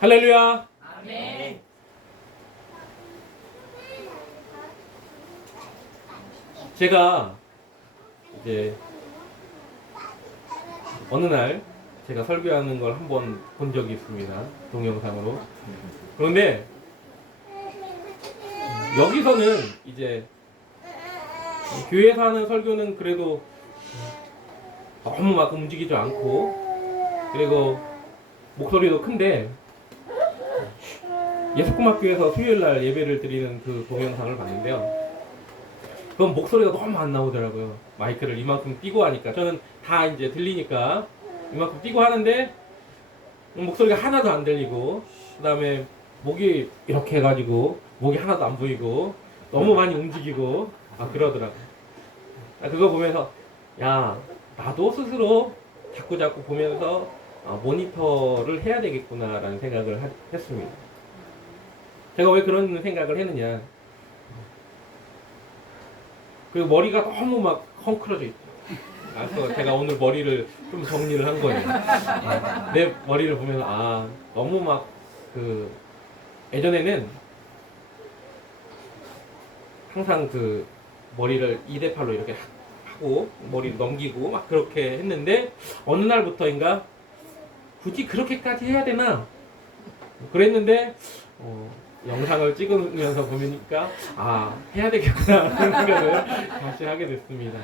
할렐루야. 아멘. 제가 이제 어느 날 제가 설교하는 걸 한번 본 적이 있습니다. 동영상으로. 그런데 여기서는 이제 교회에서 하는 설교는 그래도 너무 막 움직이지 않고 그리고 목소리도 큰데 예수kum학교에서 수요일날 예배를 드리는 그 동영상을 봤는데요. 그건 목소리가 너무 안 나오더라고요. 마이크를 이만큼 띄고 하니까. 저는 다 이제 들리니까 이만큼 띄고 하는데 목소리가 하나도 안 들리고 그 다음에 목이 이렇게 해가지고 목이 하나도 안 보이고 너무 많이 움직이고 그러더라고요. 그거 보면서 야 나도 스스로 자꾸 보면서 모니터를 해야 되겠구나 라는 생각을 했습니다. 제가 왜 그런 생각을 했느냐, 그리고 머리가 너무 막 헝클어져 있죠. 그래서 제가 오늘 머리를 좀 정리를 한 거예요. 내 머리를 보면서 너무 막 예전에는 항상 머리를 2대8로 이렇게 하고 머리 넘기고 막 그렇게 했는데 어느 날부터인가 굳이 그렇게까지 해야 되나 그랬는데 영상을 찍으면서 보니까 해야 되겠구나 그런 생각을 다시 하게 됐습니다.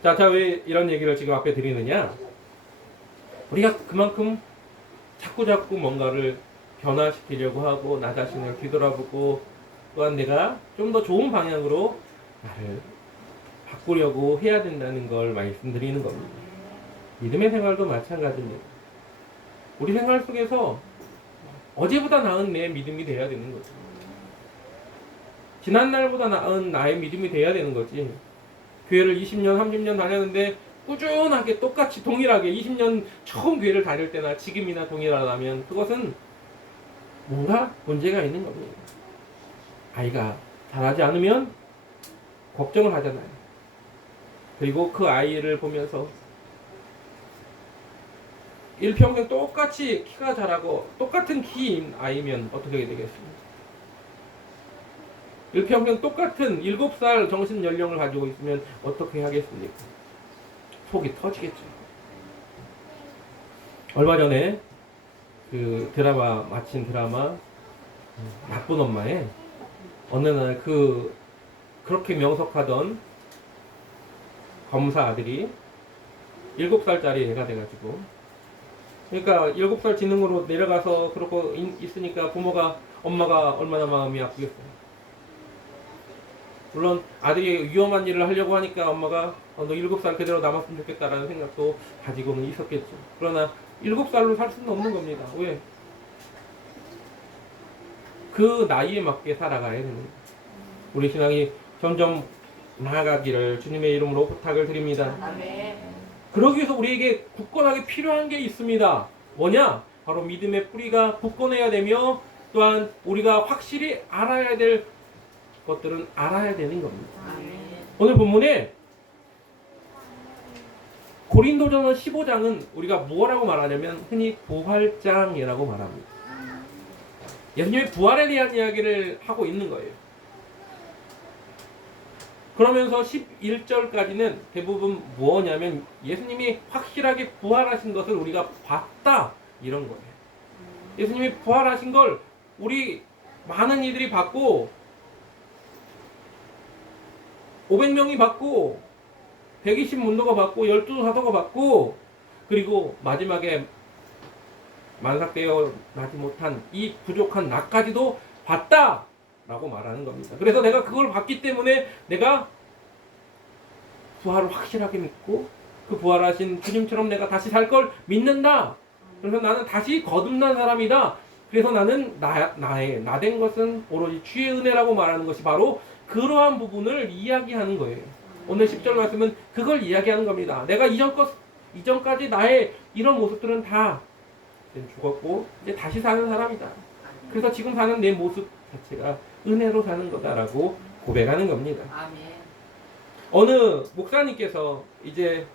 자, 왜 이런 얘기를 지금 앞에 드리느냐, 우리가 그만큼 자꾸 뭔가를 변화시키려고 하고 나 자신을 뒤돌아보고 또한 내가 좀 더 좋은 방향으로 나를 바꾸려고 해야 된다는 걸 말씀드리는 겁니다. 믿음의 생활도 마찬가지입니다. 우리 생활 속에서 어제보다 나은 내 믿음이 돼야 되는 거지. 지난날보다 나은 나의 믿음이 돼야 되는 거지. 교회를 20년, 30년 다녔는데 꾸준하게 똑같이 동일하게 20년 처음 교회를 다닐 때나 지금이나 동일하다면 그것은 뭔가 문제가 있는 겁니다. 아이가 잘하지 않으면 걱정을 하잖아요. 그리고 그 아이를 보면서 일평생 똑같이 키가 자라고 똑같은 키인 아이면 어떻게 되겠습니까? 일평생 똑같은 7살 정신 연령을 가지고 있으면 어떻게 하겠습니까? 속이 터지겠죠. 얼마 전에 마친 드라마 나쁜 엄마에 어느 날 그렇게 명석하던 검사 아들이 7살짜리 애가 돼가지고, 그러니까 7살 지능으로 내려가서 그러고 있으니까 엄마가 얼마나 마음이 아프겠어요. 물론 아들이 위험한 일을 하려고 하니까 엄마가 너 7살 그대로 남았으면 좋겠다라는 생각도 가지고는 있었겠죠. 그러나 7살로 살 수는 없는 겁니다. 왜? 그 나이에 맞게 살아가야 됩니다. 우리 신앙이 점점 나아가기를 주님의 이름으로 부탁을 드립니다. 아멘. 그러기 위해서 우리에게 굳건하게 필요한 게 있습니다. 뭐냐? 바로 믿음의 뿌리가 굳건해야 되며 또한 우리가 확실히 알아야 될 것들은 알아야 되는 겁니다. 아멘. 오늘 본문에 고린도전서 15장은 우리가 뭐라고 말하냐면 흔히 부활장이라고 말합니다. 예수님의 부활에 대한 이야기를 하고 있는 거예요. 그러면서 11절까지는 대부분 뭐냐면 예수님이 확실하게 부활하신 것을 우리가 봤다 이런 거예요. 예수님이 부활하신 걸 우리 많은 이들이 봤고 500명이 봤고 120문도가 봤고 12사도가 봤고 그리고 마지막에 만삭되어 나지 못한 이 부족한 나까지도 봤다 라고 말하는 겁니다. 그래서 내가 그걸 봤기 때문에 내가 부활을 확실하게 믿고 그 부활하신 주님처럼 내가 다시 살 걸 믿는다. 그래서 나는 다시 거듭난 사람이다. 그래서 나는 나된 것은 오로지 주의 은혜라고 말하는 것이 바로 그러한 부분을 이야기하는 거예요. 오늘 10절 말씀은 그걸 이야기하는 겁니다. 내가 이전까지 나의 이런 모습들은 다 죽었고 이제 다시 사는 사람이다. 그래서 지금 사는 내 모습 자체가 은혜로 사는 거다라고 고백하는 겁니다. 아멘. 어느 목사님께서 이제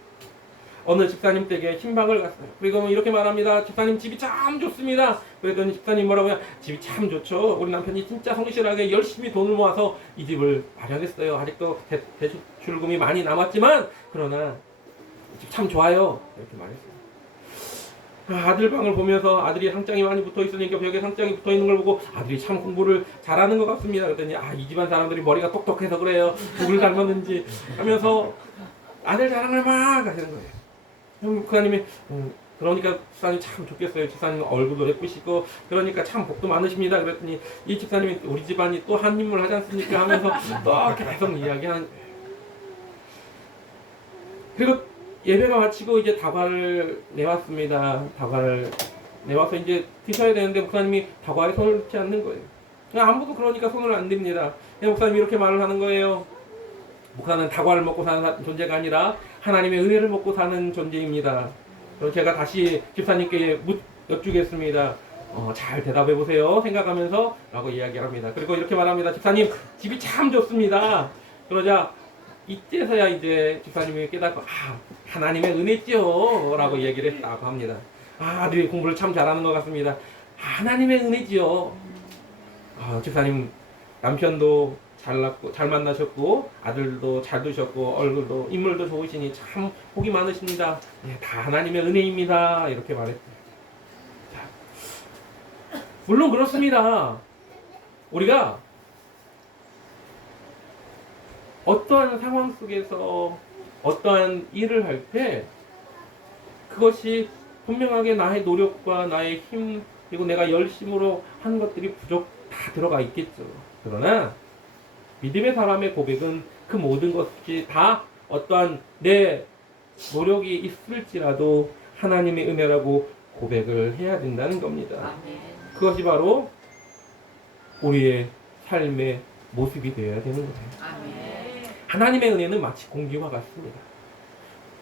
어느 집사님 댁에 신방을 갔어요. 그리고 이렇게 말합니다. 집사님 집이 참 좋습니다. 그랬더니 집사님 뭐라고요? 집이 참 좋죠. 우리 남편이 진짜 성실하게 열심히 돈을 모아서 이 집을 마련했어요. 아직도 대출금이 많이 남았지만 그러나 집 참 좋아요. 이렇게 말했어요. 아들 방을 보면서 아들이 상장이 많이 붙어 있으니까 벽에 상장이 붙어 있는 걸 보고 아들이 참 공부를 잘하는 것 같습니다. 그랬더니 이 집안 사람들이 머리가 똑똑해서 그래요. 누굴 닮았는지 하면서 아들 자랑을 막 하시는 거예요. 목사님이 그러니까 집사님 참 좋겠어요. 집사님 얼굴도 예쁘시고 그러니까 참 복도 많으십니다. 그랬더니 이 집사님이 우리 집안이 또 한 인물 하지 않습니까? 하면서 또 계속 이야기하는. 그리고 예배가 마치고 이제 다과를 내왔습니다. 다과를 내와서 이제 드셔야 되는데 목사님이 다과에 손을 넣지 않는 거예요. 아무도 그러니까 손을 안 댑니다. 목사님이 이렇게 말을 하는 거예요. 목사는 다과를 먹고 사는 존재가 아니라 하나님의 은혜를 먹고 사는 존재입니다. 그럼 제가 다시 집사님께 여쭈겠습니다. 잘 대답해 보세요. 생각하면서 라고 이야기를 합니다. 그리고 이렇게 말합니다. 집사님 집이 참 좋습니다. 그러자 이때서야 이제 집사님이 깨닫고 하나님의 은혜지요 라고 얘기를 했다고 합니다. 아들이 공부를 참 잘하는 것 같습니다. 하나님의 은혜지요. 집사님 남편도 잘났고 잘 만나셨고 아들도 잘 두셨고 얼굴도 인물도 좋으시니 참 복이 많으십니다. 네, 다 하나님의 은혜입니다. 이렇게 말했어요. 물론 그렇습니다. 우리가 어떠한 상황 속에서 어떠한 일을 할 때 그것이 분명하게 나의 노력과 나의 힘 그리고 내가 열심으로 한 것들이 다 들어가 있겠죠. 그러나 믿음의 사람의 고백은 그 모든 것이 다 어떠한 내 노력이 있을지라도 하나님의 은혜라고 고백을 해야 된다는 겁니다. 그것이 바로 우리의 삶의 모습이 되어야 되는 거예요. 하나님의 은혜는 마치 공기와 같습니다.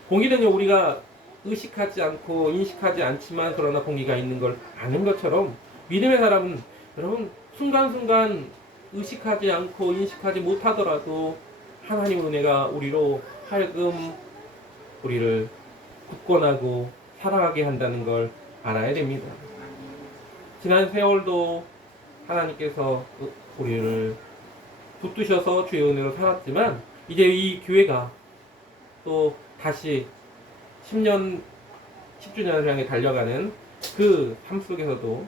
공기는요, 우리가 의식하지 않고 인식하지 않지만 그러나 공기가 있는 걸 아는 것처럼 믿음의 사람은 여러분 순간순간 의식하지 않고 인식하지 못하더라도 하나님의 은혜가 우리로 하여금 우리를 굳건하고 살아가게 한다는 걸 알아야 됩니다. 지난 세월도 하나님께서 우리를 붙드셔서 주의 은혜로 살았지만 이제 이 교회가 또 다시 10주년을 향해 달려가는 그 삶 속에서도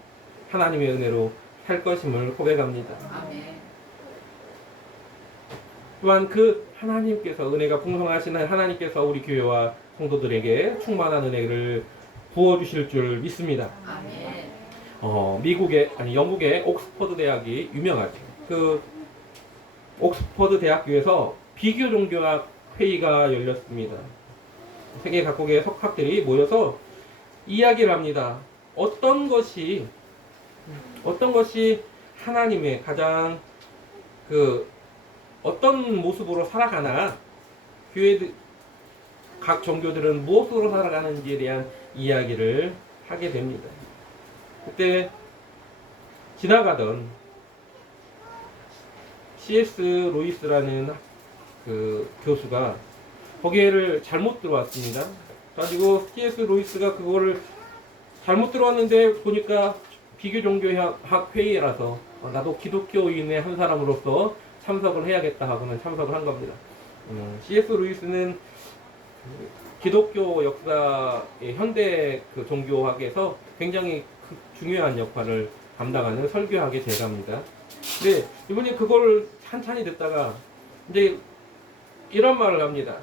하나님의 은혜로 살 것임을 고백합니다. 아멘. 또한 그 하나님께서 은혜가 풍성하신 하나님께서 우리 교회와 성도들에게 충만한 은혜를 부어주실 줄 믿습니다. 아멘. 영국의 옥스퍼드 대학이 유명하죠. 그 옥스퍼드 대학교에서 비교 종교학 회의가 열렸습니다. 세계 각국의 석학들이 모여서 이야기를 합니다. 어떤 것이 하나님의 가장 어떤 모습으로 살아가나 교회들 각 종교들은 무엇으로 살아가는지에 대한 이야기를 하게 됩니다. 그때 지나가던 C.S. 루이스라는 그 교수가 거기에를 잘못 들어왔습니다. 가지고 C.S. 루이스가 그거를 잘못 들어왔는데 보니까 비교 종교학 회의라서 나도 기독교인의 한 사람으로서 참석을 해야겠다 하고는 참석을 한 겁니다. C.S. 루이스는 기독교 역사의 현대 그 종교학에서 굉장히 중요한 역할을 감당하는 설교학의 제자입니다. 근데 이분이 그걸 찬찬히 듣다가 이제 이런 말을 합니다.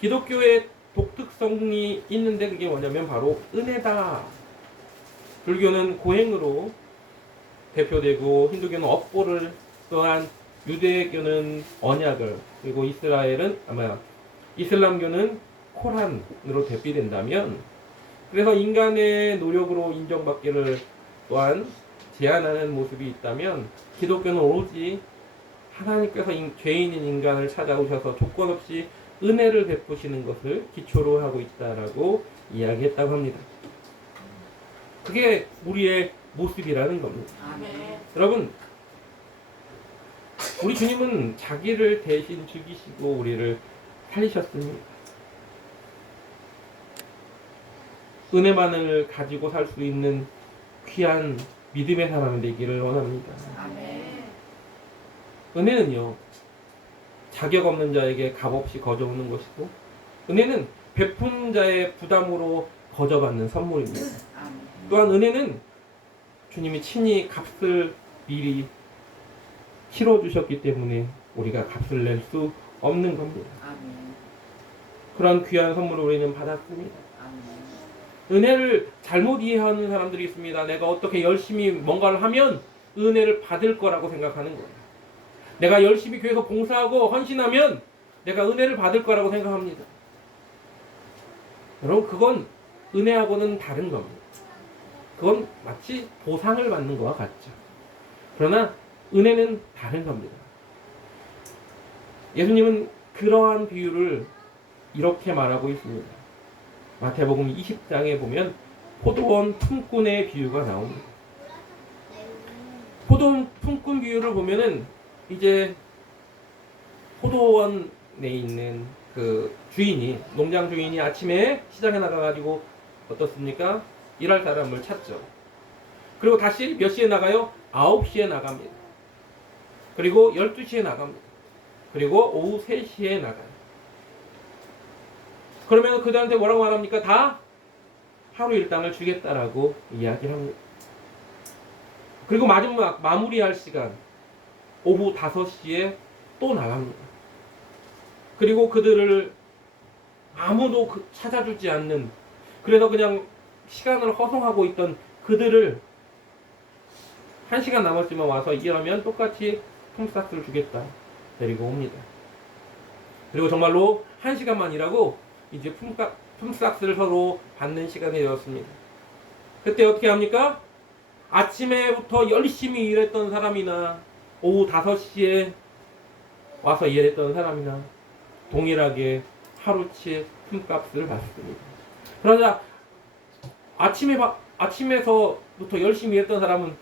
기독교의 독특성이 있는데 그게 뭐냐면 바로 은혜다. 불교는 고행으로 대표되고 힌두교는 업보를 또한 유대교는 언약을 그리고 이슬람교는 코란으로 대비된다면 그래서 인간의 노력으로 인정받기를 또한 제한하는 모습이 있다면 기독교는 오로지 하나님께서 죄인인 인간을 찾아오셔서 조건 없이 은혜를 베푸시는 것을 기초로 하고 있다라고 이야기했다고 합니다. 그게 우리의 모습이라는 겁니다. 아멘. 여러분, 우리 주님은 자기를 대신 죽이시고 우리를 살리셨습니다. 은혜만을 가지고 살 수 있는 귀한 믿음의 사람이 되기를 원합니다. 아멘. 은혜는요, 자격 없는 자에게 값없이 거저오는 것이고, 은혜는 베푼 자의 부담으로 거저받는 선물입니다. 아멘. 또한 은혜는 주님이 친히 값을 미리 치러주셨기 때문에 우리가 값을 낼 수 없는 겁니다. 아멘. 그런 귀한 선물을 우리는 받았습니다. 아멘. 은혜를 잘못 이해하는 사람들이 있습니다. 내가 어떻게 열심히 뭔가를 하면 은혜를 받을 거라고 생각하는 거예요. 내가 열심히 교회에서 봉사하고 헌신하면 내가 은혜를 받을 거라고 생각합니다. 여러분, 그건 은혜하고는 다른 겁니다. 그건 마치 보상을 받는 것과 같죠. 그러나 은혜는 다른 겁니다. 예수님은 그러한 비유를 이렇게 말하고 있습니다. 마태복음 20장에 보면 포도원 품꾼의 비유가 나옵니다. 포도원 품꾼 비유를 보면은 이제 포도원에 있는 그 주인이, 농장 주인이 아침에 시장에 나가가지고 어떻습니까? 일할 사람을 찾죠. 그리고 다시 몇 시에 나가요? 9시에 나갑니다. 그리고 12시에 나갑니다. 그리고 오후 3시에 나가요. 그러면 그들한테 뭐라고 말합니까? 다 하루 일당을 주겠다라고 이야기를 합니다. 그리고 마지막 마무리할 시간 오후 5시에 또 나갑니다. 그리고 그들을 아무도 찾아주지 않는, 그래서 그냥 시간을 허송하고 있던 그들을 1시간 남았지만 와서 일하면 똑같이 품삯을 주겠다 데리고 옵니다. 그리고 정말로 1시간만 일하고 이제 품삯을 서로 받는 시간이 되었습니다. 그때 어떻게 합니까? 아침에부터 열심히 일했던 사람이나 오후 5시에 와서 일했던 사람이나 동일하게 하루치 품값을 받습니다. 그러자 아침에서부터 열심히 일했던 사람은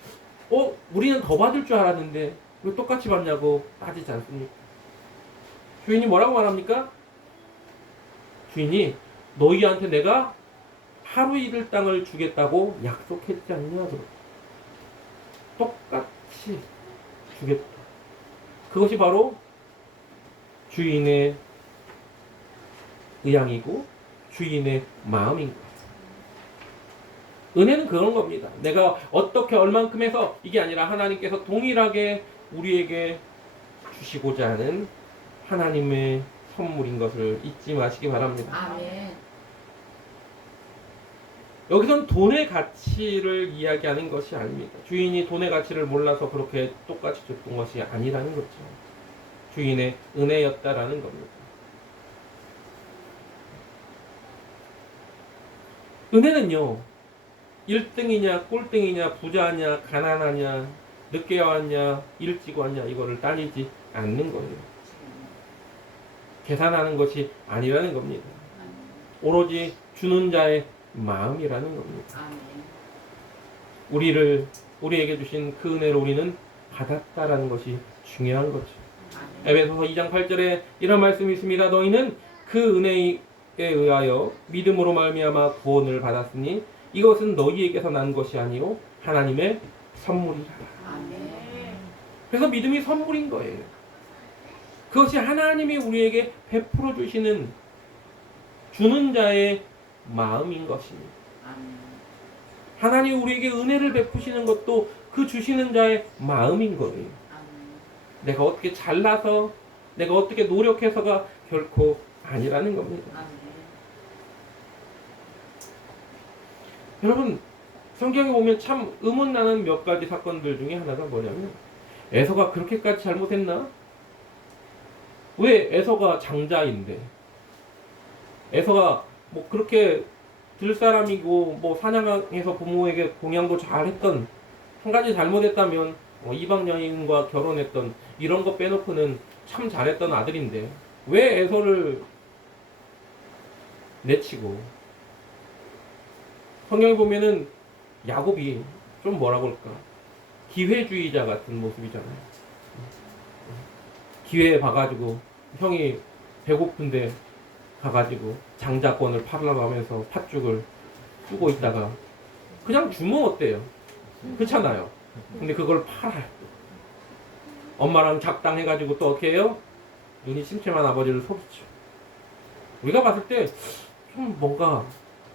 우리는 더 받을 줄 알았는데 왜 똑같이 받냐고 따지지 않습니까? 주인이 뭐라고 말합니까? 주인이 너희한테 내가 하루 일당을 주겠다고 약속했지 않냐? 똑같이 주겠다. 그것이 바로 주인의 의향이고 주인의 마음인 거예요. 은혜는 그런 겁니다. 내가 어떻게 얼만큼 해서 이게 아니라 하나님께서 동일하게 우리에게 주시고자 하는 하나님의 선물인 것을 잊지 마시기 바랍니다. 아멘. 여기서는 돈의 가치를 이야기하는 것이 아닙니다. 주인이 돈의 가치를 몰라서 그렇게 똑같이 줬던 것이 아니라는 거죠. 주인의 은혜였다라는 겁니다. 은혜는요, 1등이냐, 꼴등이냐, 부자냐, 가난하냐, 늦게 왔냐, 일찍 왔냐, 이거를 따지지 않는 거예요. 계산하는 것이 아니라는 겁니다. 오로지 주는 자의 마음이라는 겁니다. 아멘. 우리에게 주신 그 은혜를 우리는 받았다라는 것이 중요한 거죠. 아멘. 에베소서 2장 8절에 이런 말씀이 있습니다. 너희는 그 은혜에 의하여 믿음으로 말미암아 구원을 받았으니 이것은 너희에게서 난 것이 아니요 하나님의 선물이라. 아멘. 그래서 믿음이 선물인 거예요. 그것이 하나님이 우리에게 베풀어 주시는 주는 자의 마음인 것입니다. 아멘. 하나님이 우리에게 은혜를 베푸시는 것도 그 주시는 자의 마음인 거예요. 아멘. 내가 어떻게 잘나서 내가 어떻게 노력해서가 결코 아니라는 겁니다. 아멘. 여러분, 성경에 보면 참 의문나는 몇 가지 사건들 중에 하나가 뭐냐면 에서가 그렇게까지 잘못했나? 왜 에서가 장자인데 에서가 뭐 그렇게 들사람이고 뭐 사냥해서 부모에게 공양도 잘했던, 한 가지 잘못했다면 이방 여인과 결혼했던 이런 거 빼놓고는 참 잘했던 아들인데 왜 에서를 내치고. 성경에 보면은 야곱이 좀 뭐라 그럴까, 기회주의자 같은 모습이잖아요. 기회에 봐가지고 형이 배고픈데 가가지고 장자권을 팔라고 하면서 팥죽을 쓰고 있다가 그냥 주면 어때요? 그렇잖아요. 근데 그걸 팔아요. 엄마랑 작당해가지고 또 어떻게 해요? 눈이 침침한 아버지를 속이죠. 우리가 봤을 때 좀 뭔가,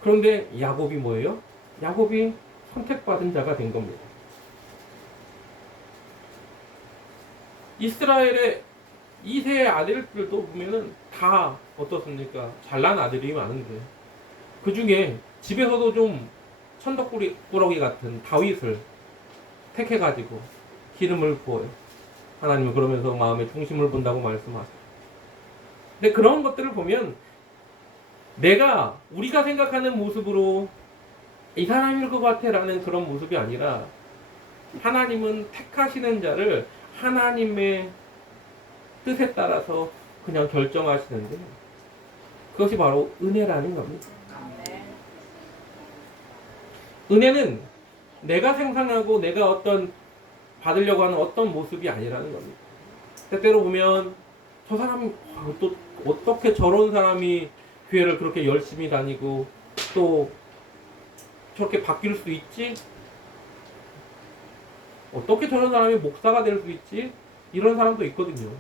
그런데 야곱이 뭐예요? 야곱이 선택받은 자가 된 겁니다. 이스라엘의 2세의 아들들도 보면은 다 어떻습니까? 잘난 아들이 많은데 그 중에 집에서도 좀 천덕꾸러기 같은 다윗을 택해가지고 기름을 부어요. 하나님은 그러면서 마음의 중심을 본다고 말씀하세요. 근데 그런 것들을 보면 우리가 생각하는 모습으로 이 사람일 것 같아 라는 그런 모습이 아니라 하나님은 택하시는 자를 하나님의 뜻에 따라서 그냥 결정하시는데 그것이 바로 은혜라는 겁니다. 아멘. 은혜는 내가 생산하고 내가 어떤 받으려고 하는 어떤 모습이 아니라는 겁니다. 때때로 보면 저 사람이 또 어떻게 저런 사람이 교회를 그렇게 열심히 다니고 또 저렇게 바뀔 수 있지? 어떻게 저런 사람이 목사가 될 수 있지? 이런 사람도 있거든요.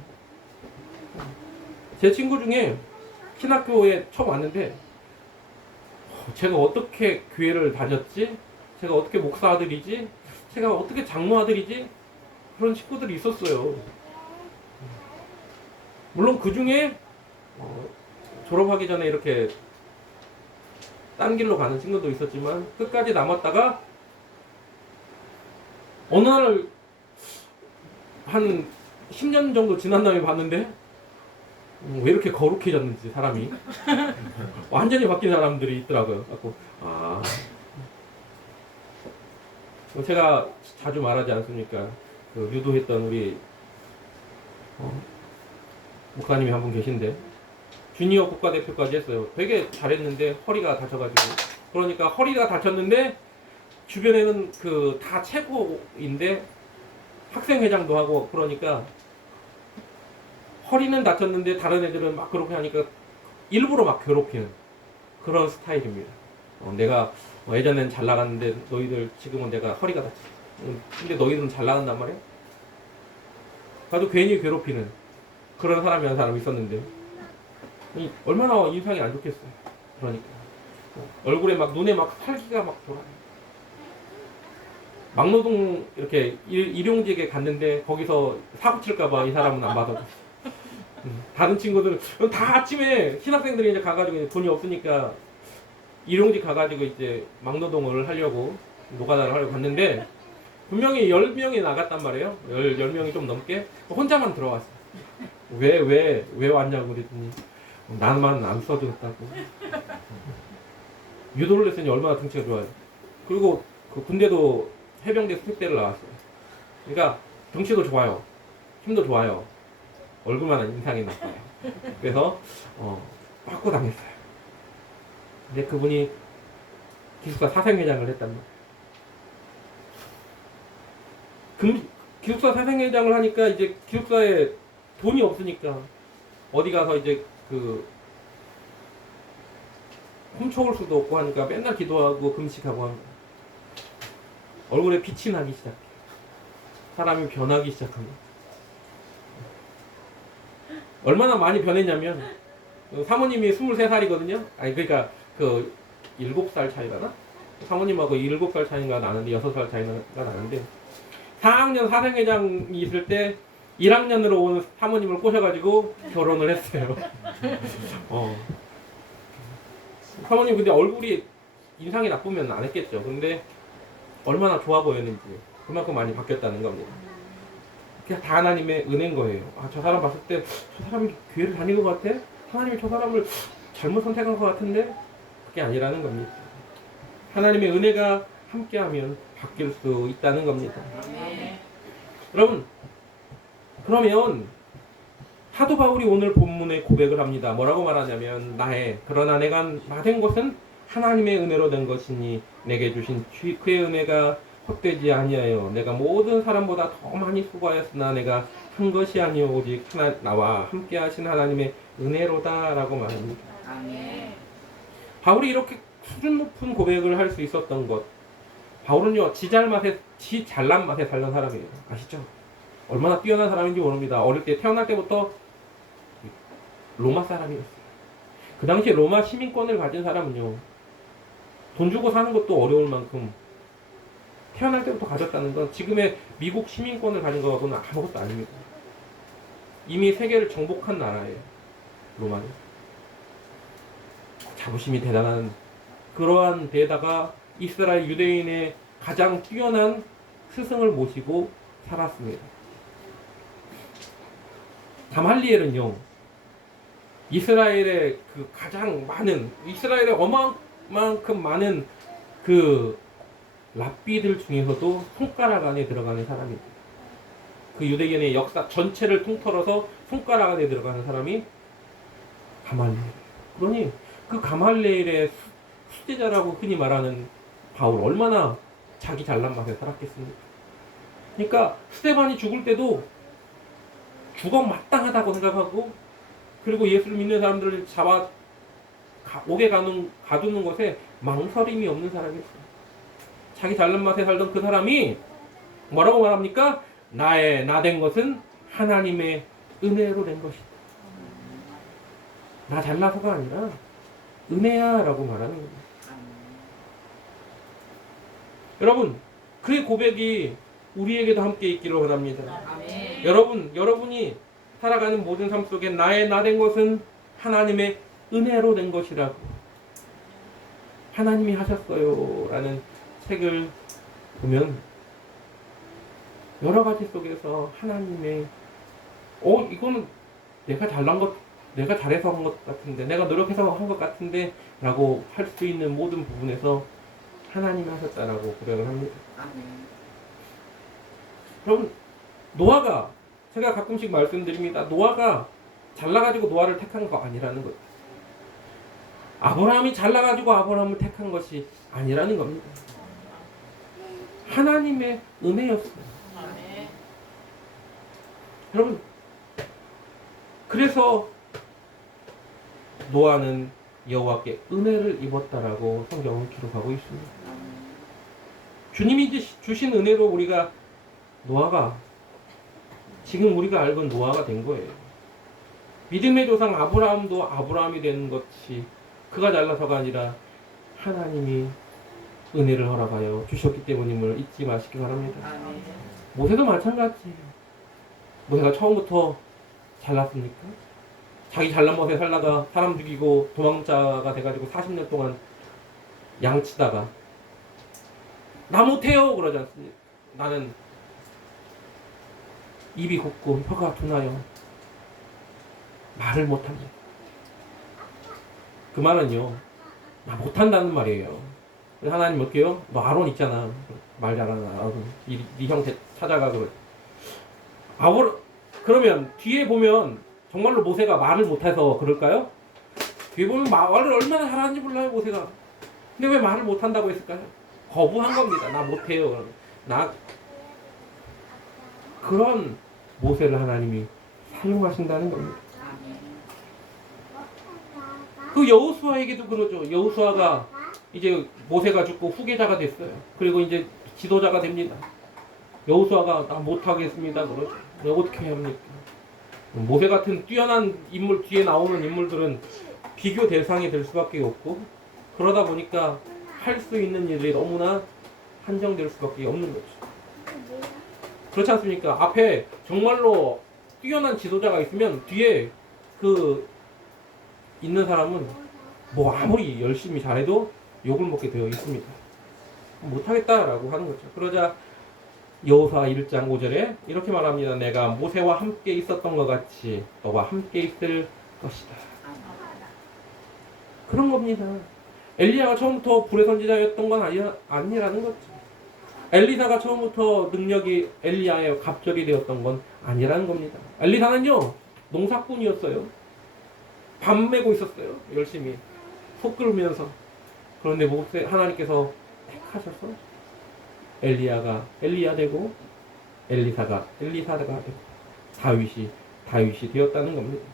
제 친구 중에 신학교에 처음 왔는데 제가 어떻게 교회를 다녔지? 제가 어떻게 목사 아들이지? 제가 어떻게 장로 아들이지? 그런 친구들이 있었어요. 물론 그 중에 졸업하기 전에 이렇게 딴 길로 가는 친구도 있었지만 끝까지 남았다가 어느 날 한 10년 정도 지난 다음에 봤는데 왜 이렇게 거룩해졌는지 사람이 완전히 바뀐 사람들이 있더라고요. 그래서 제가 자주 말하지 않습니까? 그 유도했던 우리 목사님이 한 분 계신데 주니어 국가대표까지 했어요. 되게 잘했는데 허리가 다쳐가지고, 그러니까 허리가 다쳤는데 주변에는 그 다 최고인데 학생회장도 하고, 그러니까 허리는 다쳤는데 다른 애들은 막 그렇게 하니까 일부러 막 괴롭히는 그런 스타일입니다. 내가 예전엔 잘 나갔는데 너희들 지금은 내가 허리가 다쳤어. 근데 너희들은 잘 나간단 말이야? 나도 괜히 괴롭히는 그런 사람이 한 사람이 있었는데 얼마나 인상이 안 좋겠어요. 그러니까 얼굴에 막 눈에 막 살기가 막 돌아요. 막노동 이렇게 일용직에 갔는데 거기서 사고 칠까봐 이 사람은 안 받아줬어. 다른 친구들은 다 아침에 신학생들이 이제 가가지고 이제 돈이 없으니까 일용직 가가지고 이제 막노동을 하려고 노가다를 하려고 갔는데 분명히 10명이 나갔단 말이에요. 10명이 좀 넘게 혼자만 들어왔어. 왜 왔냐고 그랬더니 나만 안 써줬다고. 유도를 했으니 얼마나 등치가 좋아요. 그리고 그 군대도 해병대 수색대를 나왔어요. 그러니까 등치도 좋아요. 힘도 좋아요. 얼굴만 인상이 나빠요. 그래서 빠꾸 당했어요. 근데 그분이 기숙사 사생회장을 했단 말이에요. 기숙사 사생회장을 하니까 이제 기숙사에 돈이 없으니까 어디 가서 이제 그 훔쳐올 수도 없고 하니까 맨날 기도하고 금식하고 합니다. 얼굴에 빛이 나기 시작해. 사람이 변하기 시작합니다. 얼마나 많이 변했냐면 사모님이 23살이거든요. 아니 그러니까 그 7살 차이가 나? 사모님하고 7살 차이가 나는데 6살 차이가 나는데 4학년 사생회장이 있을 때 1학년으로 온 사모님을 꼬셔가지고 결혼을 했어요. 사모님 근데 얼굴이 인상이 나쁘면 안 했겠죠. 근데 얼마나 좋아 보였는지 그만큼 많이 바뀌었다는 겁니다. 그게 다 하나님의 은혜인 거예요. 저 사람 봤을 때 저 사람이 교회를 다니는 것 같아? 하나님이 저 사람을 잘못 선택한 것 같은데? 그게 아니라는 겁니다. 하나님의 은혜가 함께하면 바뀔 수 있다는 겁니다. 네. 여러분, 그러면 사도 바울이 오늘 본문에 고백을 합니다. 뭐라고 말하냐면 그러나 내가 된 것은 하나님의 은혜로 된 것이니 내게 주신 그의 은혜가 헛되지 아니하여 내가 모든 사람보다 더 많이 수고하였으나 내가 한 것이 아니오 오직 나와 함께 하신 하나님의 은혜로다 라고 말합니다. 아멘. 바울이 이렇게 수준 높은 고백을 할 수 있었던 것. 바울은요, 지 잘난 맛에 살던 사람이에요. 아시죠? 얼마나 뛰어난 사람인지 모릅니다. 어릴 때 태어날 때부터 로마 사람이었어요. 그 당시에 로마 시민권을 가진 사람은요, 돈 주고 사는 것도 어려울 만큼 태어날 때부터 가졌다는 건 지금의 미국 시민권을 가진 것하고는 아무것도 아닙니다. 이미 세계를 정복한 나라예요. 로마는. 자부심이 대단한 그러한 데다가 이스라엘 유대인의 가장 뛰어난 스승을 모시고 살았습니다. 가말리엘은요, 이스라엘의 그 가장 많은, 이스라엘의 어마만큼 많은 그 랍비들 중에서도 손가락 안에 들어가는 사람입니다. 그 유대인의 역사 전체를 통틀어서 손가락 안에 들어가는 사람이 가말리엘. 그러니 그 가말리엘의 수제자라고 흔히 말하는 바울, 얼마나 자기 잘난 맛에 살았겠습니까? 그러니까 스데반이 죽을 때도 죽어 마땅하다고 생각하고, 그리고 예수를 믿는 사람들을 잡아 옥에 가두는 것에 망설임이 없는 사람이었어요. 자기 잘난 맛에 살던 그 사람이 뭐라고 말합니까? 나 된 것은 하나님의 은혜로 된 것이다. 나 잘나서가 아니라 은혜야 라고 말하는 겁니다. 여러분, 그의 고백이 우리에게도 함께 있기를 원합니다. 아멘. 여러분이 살아가는 모든 삶 속에 나 된 것은 하나님의 은혜로 된 것이라고, 하나님이 하셨어요 라는 책을 보면 여러 가지 속에서 하나님의 이거는 내가 잘해서 한 것 같은데, 내가 노력해서 한 것 같은데 라고 할 수 있는 모든 부분에서 하나님이 하셨다라고 고백을 합니다. 아멘. 여러분, 노아가, 제가 가끔씩 말씀드립니다. 노아가 잘나가지고 노아를 택한 거 아니라는 거죠. 아브라함이 잘나가지고 아브라함을 택한 것이 아니라는 겁니다. 하나님의 은혜였어요. 아멘. 여러분, 그래서 노아는 여호와께 은혜를 입었다라고 성경은 기록하고 있습니다. 주님이 주신 은혜로 우리가, 노아가, 지금 우리가 알건 노아가 된 거예요. 믿음의 조상 아브라함도 아브라함이 되는 것이 그가 잘나서가 아니라 하나님이 은혜를 허락하여 주셨기 때문임을 잊지 마시기 바랍니다. 아멘. 모세도 마찬가지예요. 모세가 처음부터 잘났습니까? 자기 잘난 멋에 살다가 사람 죽이고 도망자가 돼가지고 40년 동안 양치다가 나 못해요 그러지 않습니까? 나는 입이 곱고 혀가 둔하여 말을 못합니다. 그 말은요, 나 못한다는 말이에요. 그래서 하나님 어떻게 해요? 너 아론 있잖아, 말 잘하는 아론, 네 형 찾아가. 그러면 뒤에 보면 정말로 모세가 말을 못해서 그럴까요? 뒤에 보면 말을 얼마나 잘하는지 몰라요, 모세가. 근데 왜 말을 못한다고 했을까요? 거부한 겁니다. 나 못해요. 그런 모세를 하나님이 사용하신다는 겁니다. 아멘. 그 여호수아에게도 그러죠. 여호수아가 이제 모세가 죽고 후계자가 됐어요. 그리고 이제 지도자가 됩니다. 여호수아가 나 못하겠습니다 그러죠. 어떻게 해야 합니까? 모세 같은 뛰어난 인물, 뒤에 나오는 인물들은 비교 대상이 될 수밖에 없고, 그러다 보니까 할 수 있는 일이 너무나 한정될 수밖에 없는 거죠. 그렇지 않습니까? 앞에 정말로 뛰어난 지도자가 있으면 뒤에 그 있는 사람은 뭐 아무리 열심히 잘해도 욕을 먹게 되어 있습니다. 못하겠다라고 하는 거죠. 그러자 여호수아 1장 5절에 이렇게 말합니다. 내가 모세와 함께 있었던 것 같이 너와 함께 있을 것이다. 그런 겁니다. 엘리야가 처음부터 불의 선지자였던 건 아니라는 거죠. 엘리사가 처음부터 능력이 엘리야의 갑절이 되었던 건 아니라는 겁니다. 엘리사는요, 농사꾼이었어요. 밥 메고 있었어요. 열심히 속 끓으면서. 그런데 하나님께서 택하셔서 엘리야 되고, 엘리사가 되고, 다윗이 되었다는 겁니다.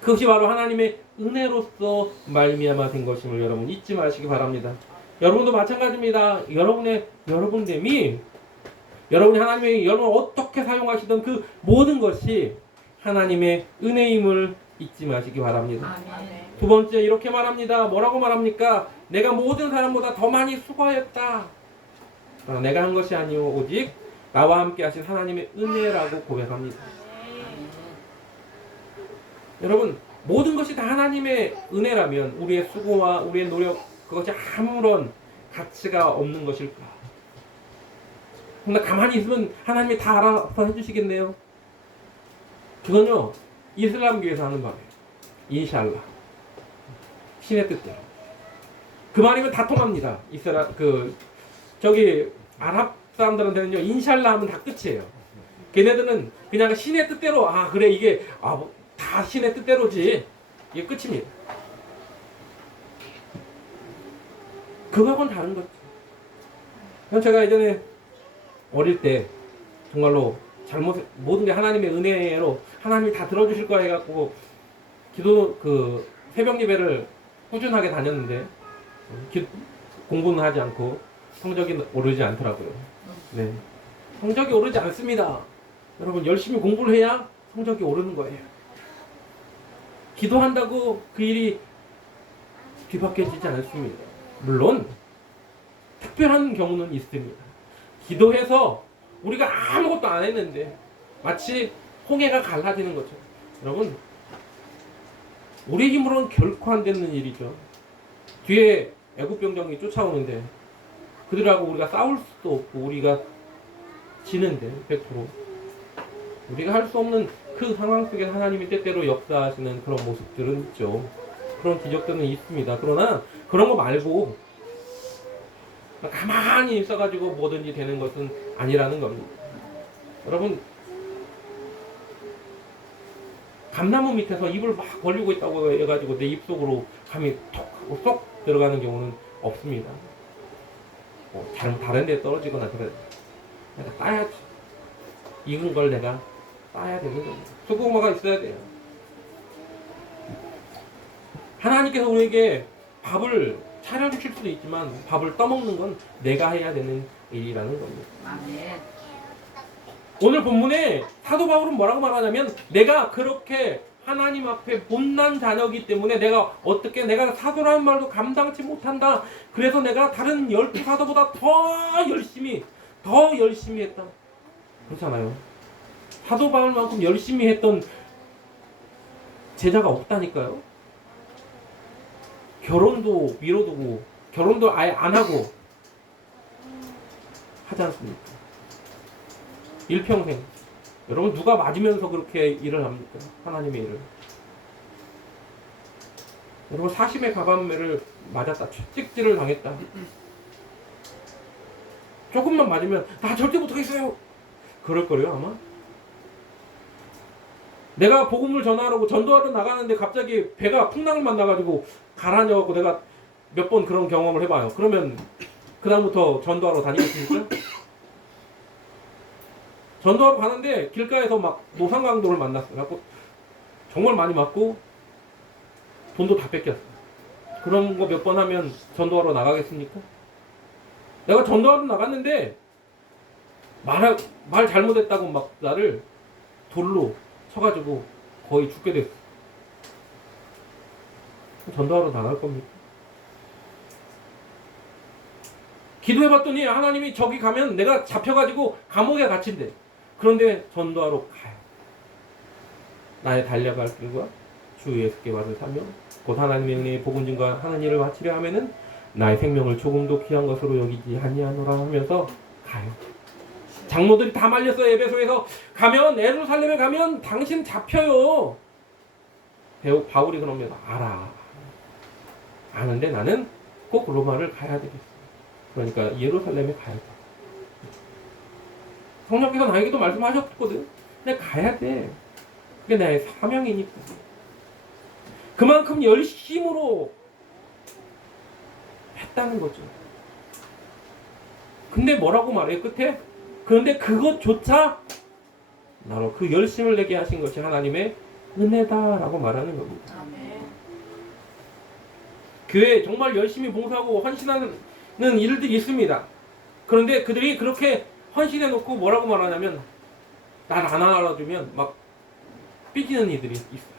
그것이 바로 하나님의 은혜로서 말미암아 된 것임을 여러분 잊지 마시기 바랍니다. 여러분도 마찬가지입니다. 여러분됨이 여러분이 하나님의 여러분을 어떻게 사용하시던 그 모든 것이 하나님의 은혜임을 잊지 마시기 바랍니다. 아멘. 두 번째 이렇게 말합니다. 뭐라고 말합니까? 내가 모든 사람보다 더 많이 수고하였다. 그러나 내가 한 것이 아니오 오직 나와 함께 하신 하나님의 은혜라고 고백합니다. 아멘. 여러분 모든 것이 다 하나님의 은혜라면 우리의 수고와 우리의 노력 그것이 아무런 가치가 없는 것일까? 근데 가만히 있으면 하나님이 다 알아서 해주시겠네요. 그건요 이슬람교에서 하는 말이에요. 인샬라 신의 뜻대로. 그 말이면 다 통합니다. 저기 아랍 사람들한테는요 인샬라 하면 다 끝이에요. 걔네들은 그냥 신의 뜻대로 그래 이게 다 신의 뜻대로지 이게 끝입니다. 그거하고는 다른 거죠. 그냥 제가 예전에 어릴 때 정말로 모든 게 하나님의 은혜로 하나님이 다 들어주실 거야 해갖고 새벽 예배를 꾸준하게 다녔는데 공부는 하지 않고 성적이 오르지 않더라고요. 네, 성적이 오르지 않습니다. 여러분 열심히 공부를 해야 성적이 오르는 거예요. 기도한다고 그 일이 뒤바뀌어지지 않습니다. 물론 특별한 경우는 있습니다. 기도해서 우리가 아무것도 안 했는데 마치 홍해가 갈라지는 것처럼 여러분 우리 힘으로는 결코 안 되는 일이죠. 뒤에 애국 병정이 쫓아오는데 그들하고 우리가 싸울 수도 없고 우리가 지는데 100% 우리가 할 수 없는 그 상황 속에 하나님이 때때로 역사하시는 그런 모습들은 있죠. 그런 기적들은 있습니다. 그러나 그런 거 말고 가만히 있어가지고 뭐든지 되는 것은 아니라는 겁니다. 여러분 감나무 밑에서 입을 막 벌리고 있다고 해가지고 내 입속으로 감이 톡 하고 쏙 들어가는 경우는 없습니다. 다른 데 떨어지거나 그래. 내가 따야지. 익은 걸 내가 따야 되는 겁니다. 소고구마가 있어야 돼요. 하나님께서 우리에게 밥을 차려주실 수도 있지만 밥을 떠먹는 건 내가 해야 되는 일이라는 겁니다. 아멘. 오늘 본문에 사도 바울은 뭐라고 말하냐면 내가 그렇게 하나님 앞에 못난 자녀이기 때문에 내가 사도라는 말도 감당치 못한다. 그래서 내가 다른 12 사도보다 더 열심히 했다. 그렇잖아요. 사도 바울만큼 열심히 했던 제자가 없다니까요. 결혼도 미뤄두고 결혼도 아예 안 하고 하지 않습니까? 일평생. 여러분 누가 맞으면서 그렇게 일을 합니까? 하나님의 일을. 여러분 사심의 가밤매를 맞았다. 찍질을 당했다. 조금만 맞으면 나 절대 못하겠어요. 그럴 거예요 아마. 내가 복음을 전하려고 전도하러 나가는데 갑자기 배가 풍랑을 만나가지고 가라앉아갖고 내가 몇 번 그런 경험을 해봐요. 그러면 그 다음부터 전도하러 다니겠습니까? 전도하러 가는데 길가에서 막 노상강도를 만났어요. 그래갖고 정말 많이 맞고 돈도 다 뺏겼어요. 그런 거 몇 번 하면 전도하러 나가겠습니까? 내가 전도하러 나갔는데 말 잘못했다고 막 나를 돌로 쳐가지고 거의 죽게 됐어. 전도하러 나갈 겁니까? 기도해봤더니 하나님이 저기 가면 내가 잡혀가지고 감옥에 갇힌대. 그런데 전도하러 가요. 나의 달려갈 길과 주 예수께 받은 사명 곧 하나님의 은혜의 복음 증거 하는 일을 마치려 하면은 나의 생명을 조금도 귀한 것으로 여기지 아니하노라 하면서 가요. 장로들이 다 말렸어요. 에베소에서 가면 예루살렘에 가면 당신 잡혀요. 바울이 그러면 알아. 아는데 나는 꼭 로마를 가야 되겠어. 그러니까 예루살렘에 가야 돼. 성령께서 나에게도 말씀하셨거든. 근데 가야 돼. 그게 나의 사명이니까. 그만큼 열심으로 했다는 거죠. 근데 뭐라고 말해요 끝에? 그런데 그것조차 나로 그 열심을 내게 하신 것이 하나님의 은혜다라고 말하는 겁니다. 아멘. 교회에 정말 열심히 봉사하고 헌신하는 일들이 있습니다. 그런데 그들이 그렇게 헌신해 놓고 뭐라고 말하냐면 날 안 알아주면 막 삐지는 이들이 있어요.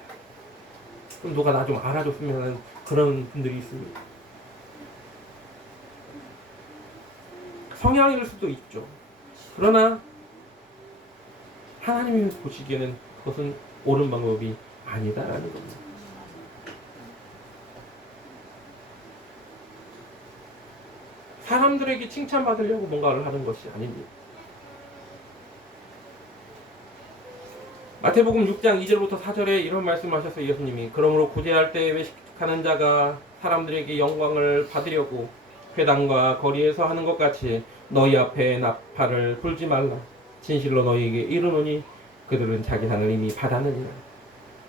그럼 누가 나 좀 알아줬으면 하는 그런 분들이 있습니다. 성향일 수도 있죠. 그러나 하나님이 보시기에는 그것은 옳은 방법이 아니다라는 겁니다. 사람들에게 칭찬받으려고 뭔가를 하는 것이 아닙니다. 마태복음 6장 2절부터 4절에 이런 말씀하셨어요. 예수님이 그러므로 구제할 때 외식하는 자가 사람들에게 영광을 받으려고 회당과 거리에서 하는 것 같이 너희 앞에 나팔을 불지 말라. 진실로 너희에게 이르노니 그들은 자기 상을 이미 받았느니라.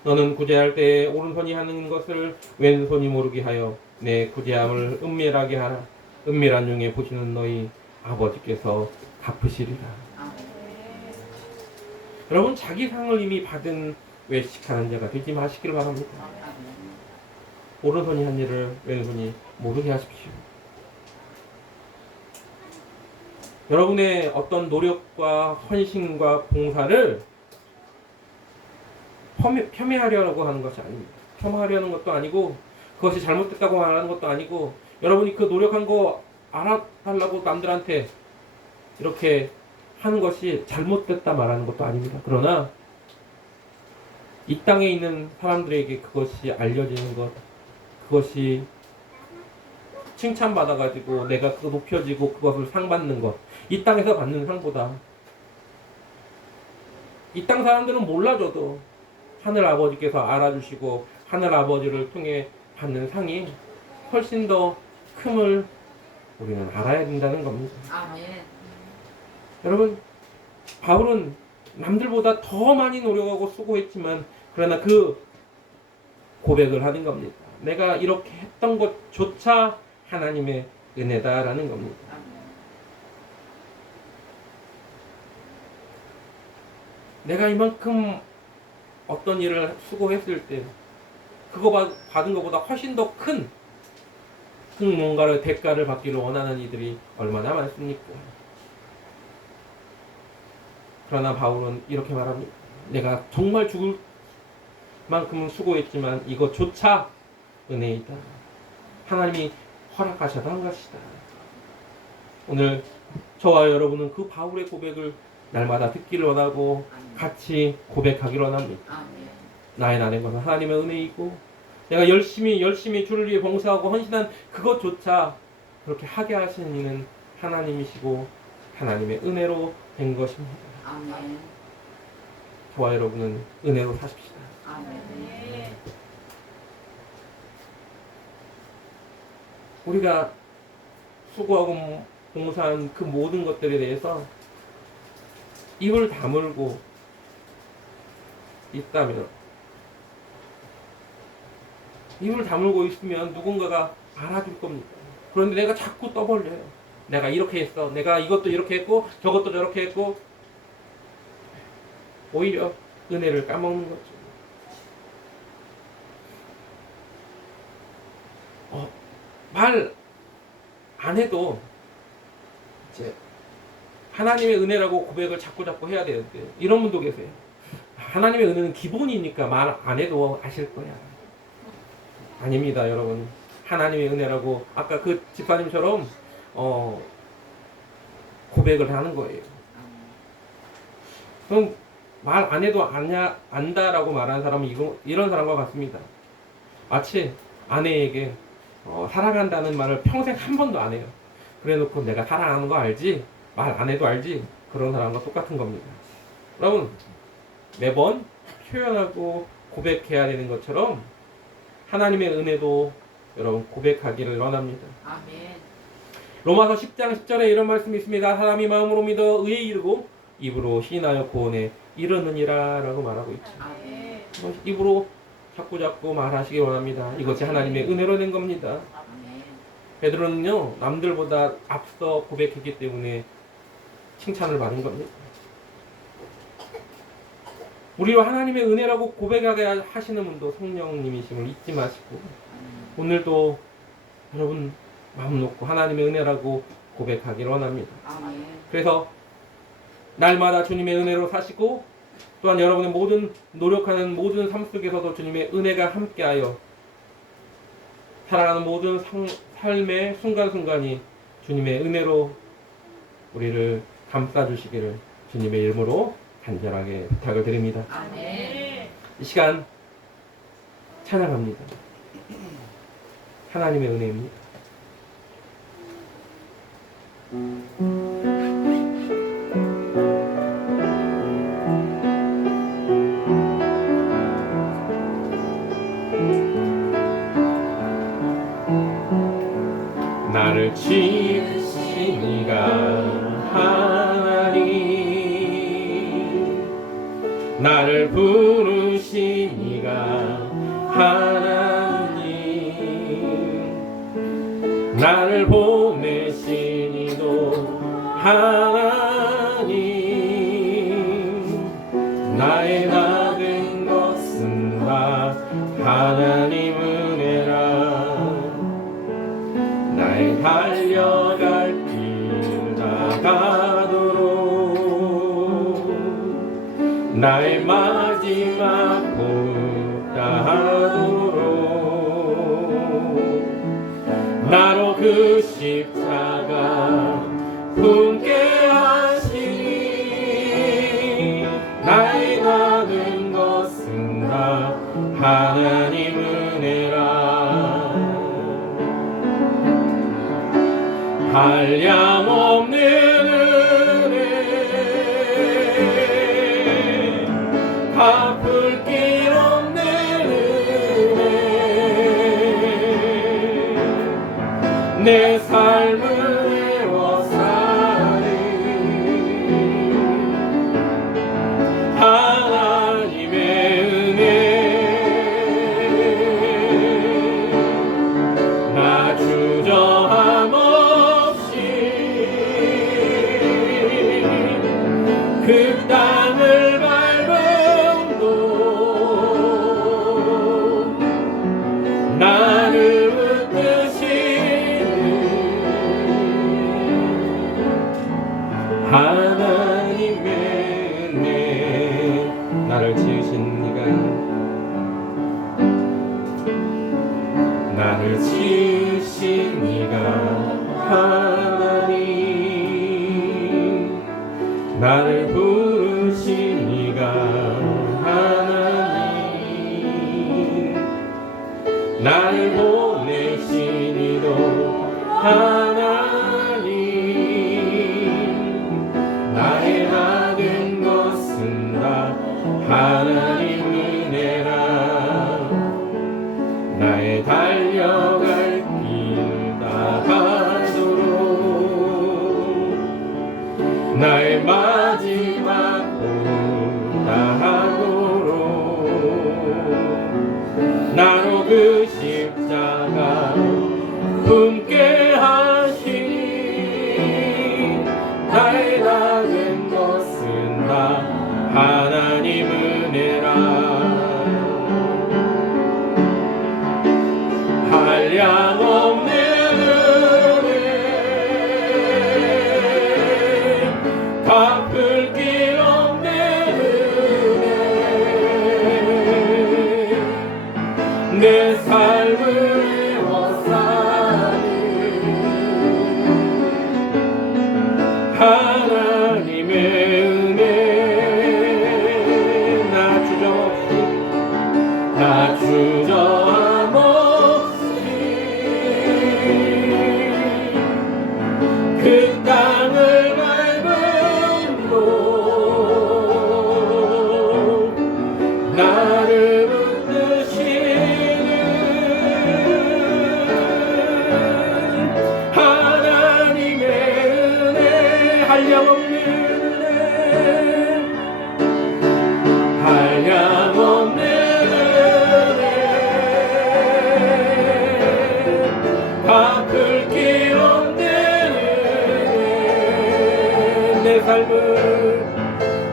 너는 구제할 때 오른손이 하는 것을 왼손이 모르게 하여 내 구제함을 은밀하게 하라. 은밀한 중에 보시는 너희 아버지께서 갚으시리라. 여러분 자기 상을 이미 받은 외식하는 자가 되지 마시길 바랍니다. 오른손이 한 일을 왼손이 모르게 하십시오. 여러분의 어떤 노력과 헌신과 봉사를 폄훼하려고 하는 것이 아닙니다. 폄하하려는 것도 아니고 그것이 잘못됐다고 말하는 것도 아니고 여러분이 그 노력한 거 알아달라고 남들한테 이렇게 하는 것이 잘못됐다 말하는 것도 아닙니다. 그러나 이 땅에 있는 사람들에게 그것이 알려지는 것, 그것이 칭찬받아가지고 내가 그거 높여지고 그것을 상 받는 것, 이 땅에서 받는 상보다 이 땅 사람들은 몰라줘도 하늘 아버지께서 알아주시고 하늘 아버지를 통해 받는 상이 훨씬 더 큼을 우리는 알아야 된다는 겁니다. 아멘. 여러분 바울은 남들보다 더 많이 노력하고 수고했지만 그러나 그 고백을 하는 겁니다. 내가 이렇게 했던 것조차 하나님의 은혜다라는 겁니다. 내가 이만큼 어떤 일을 수고했을 때 그거 받은 것보다 훨씬 더 큰 뭔가를 대가를 받기를 원하는 이들이 얼마나 많습니까? 그러나 바울은 이렇게 말합니다. 내가 정말 죽을 만큼은 수고했지만 이것조차 은혜이다. 하나님이 허락하셔서 한 것이다. 오늘 저와 여러분은 그 바울의 고백을 날마다 듣기를 원하고 같이 고백하기를 원합니다. 나의 나는 것은 하나님의 은혜이고 내가 열심히 주를 위해 봉사하고 헌신한 그것조차 그렇게 하게 하신 이는 하나님이시고 하나님의 은혜로 된 것입니다. 아멘. 저와 여러분은 은혜로 사십시다. 아멘. 우리가 수고하고 봉사한 그 모든 것들에 대해서 입을 다물고 있다면 입을 다물고 있으면 누군가가 알아줄 겁니다. 그런데 내가 자꾸 떠벌려요. 내가 이렇게 했어. 내가 이것도 이렇게 했고 저것도 저렇게 했고 오히려 은혜를 까먹는 거죠. 말 안 해도 이제 하나님의 은혜라고 고백을 자꾸 해야 되는데 이런 분도 계세요. 하나님의 은혜는 기본이니까 말 안 해도 아실 거야. 아닙니다, 여러분. 하나님의 은혜라고 아까 그 집사님처럼 고백을 하는 거예요. 그럼 말 안 해도 안다라고 말하는 사람은 이런 사람과 같습니다. 마치 아내에게 사랑한다는 말을 평생 한 번도 안 해요. 그래놓고 내가 사랑하는 거 알지? 말 안 해도 알지? 그런 사람과 똑같은 겁니다. 여러분 매번 표현하고 고백해야 되는 것처럼 하나님의 은혜도 여러분 고백하기를 원합니다. 아멘. 로마서 10장 10절에 이런 말씀이 있습니다. 사람이 마음으로 믿어 의에 이르고 입으로 시인하여 구원에 이르느니라 라고 말하고 있죠. 아멘. 입으로 자꾸 말하시기 원합니다. 이것이 하나님의 은혜로 된 겁니다. 아멘. 베드로는요 남들보다 앞서 고백했기 때문에 칭찬을 받은 겁니다. 우리로 하나님의 은혜라고 고백하게 하시는 분도 성령님이심을 잊지 마시고 오늘도 여러분 마음 놓고 하나님의 은혜라고 고백하기를 원합니다. 아멘. 그래서 날마다 주님의 은혜로 사시고 또한 여러분의 모든 노력하는 모든 삶 속에서도 주님의 은혜가 함께하여 살아가는 모든 삶의 순간순간이 주님의 은혜로 우리를 감싸주시기를 주님의 이름으로 간절하게 부탁을 드립니다. 아멘. 이 시간 찬양합니다. 하나님의 은혜입니다. 나를 지으신 이가 하나님, 나를 부르신 이가 하나님, 나를 보내신 이도 하나님, 나의 모든 것은 다 하나님 은혜라. 나의 달려갈 길 다가도록 나의 마지막 복 다하도록 나로 그 십자가 품게 하시니 나의 모든 것은 다 하나님 은혜라. 한량없는 은혜, 갚을 길 없는 은혜, 내 삶을 외워사니 하나님의 은혜. 나 주저함 그 땅을 밟음도 나를 붙드시는 하나님의 은혜. 나를 지으신 이가 나를 지으신 이가 하나님, 나를 부르신 이가 하나님, 나를 보내신 이도 하나님, 나의 모든 것은 다 하나님 은혜라. 나의 달려갈 길 다가도록 나의 마지막 복 다하도록 나로 그 십자가 품게 하시니 나의 작은 것은 다 하나님 은혜라. 한량없는 은혜, 갚을 길 없는 은혜, 내 삶을 외워사니 하나님의 은혜. 나 주저함 없이 그 땅을 밟음도 나를 붙드시는 하나님의 은혜. 한량없는 은혜, 한량없는 갚을 길 없는 은혜,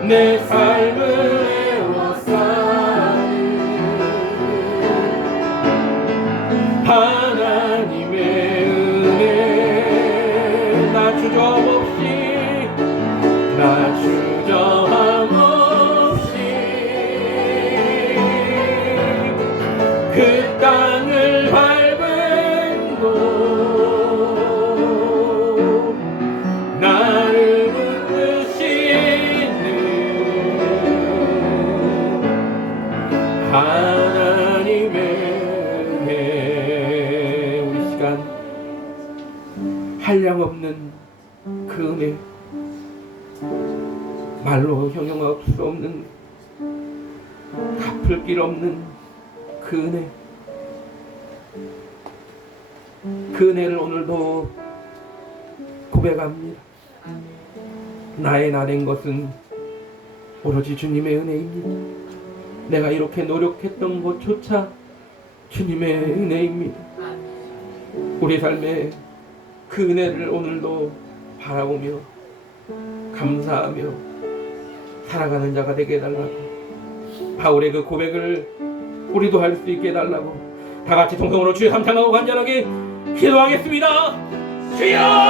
내 삶을 외워사니 하나님의 주저함 없이 그 땅을 밟은 곳 나를 붙드시는 하나님의 은혜. 우리 시간 한량없는 그 은혜, 말로 형용할 수 없는, 갚을 길 없는 그 은혜, 그 은혜를 오늘도 고백합니다. 나의 나 된 것은 오로지 주님의 은혜입니다. 내가 이렇게 노력했던 것조차 주님의 은혜입니다. 우리 삶에 그 은혜를 오늘도 바라보며 감사하며 살아가는 자가 되게 해달라고, 바울의 그 고백을 우리도 할 수 있게 해달라고 다 같이 동성으로 주여 삼창하고 간절하게 기도하겠습니다. 주여!